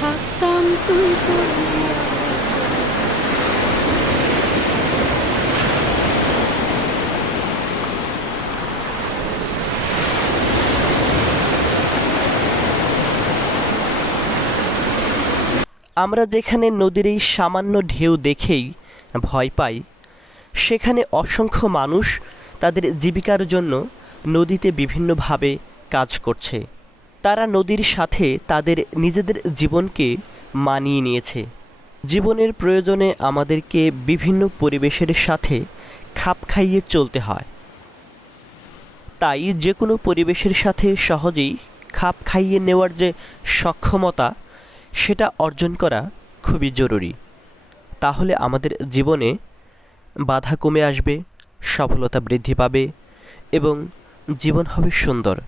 থাকতাম তুই আমরা যেখানে নদীর এই সামান্য ঢেউ দেখেই ভয় পাই, সেখানে অসংখ্য মানুষ তাদের জীবিকার জন্য নদীতে বিভিন্নভাবে কাজ করছে। তারা নদীর সাথে তাদের নিজেদের জীবনকে মানিয়ে নিয়েছে। জীবনের প্রয়োজনে আমাদেরকে বিভিন্ন পরিবেশের সাথে খাপ খাইয়ে চলতে হয়। তাই যে কোনো পরিবেশের সাথে সহজেই খাপ খাইয়ে নেওয়ার যে সক্ষমতা, সেটা অর্জন করা খুবই জরুরি। তাহলে আমাদের জীবনে বাধা কমে আসবে, সফলতা বৃদ্ধি পাবে এবং জীবন হবে সুন্দর।